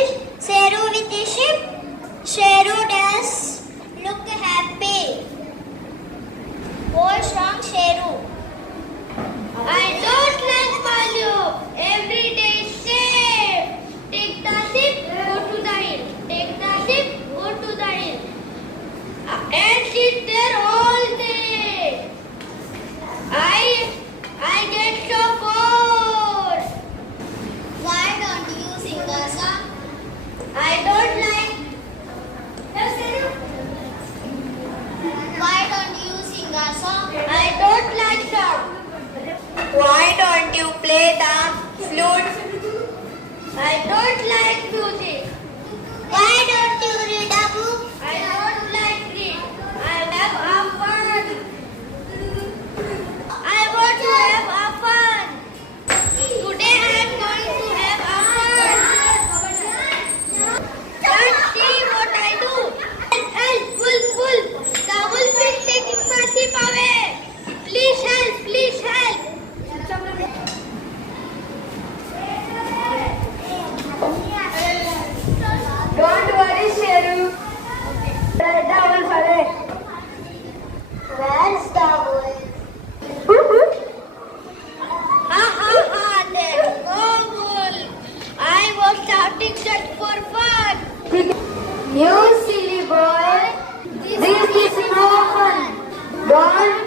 is Sheru with the ship. Sheru does look happy. What's wrong, Sheru? I don't like Malu. Every day ship. Take the ship, go to the hill. Take the ship, go to the hill. And sit there all day. I get so bored. Why don't you sing a song? I don't like. Why don't you sing a song? I don't like song. Why don't you play the flute? I don't like music. Why don't you read a book? I don't like read. I have a fun. I want to have a fun. Today I am going to have a fun. Don't see what I do. Help, pull. The wolf is taking my ship away. Please help, please help. Don't worry, Sheru. Let the wolf away. Where's the wolf? There's no wolf. I was shouting just for fun. You silly boy. This is no fun. Don't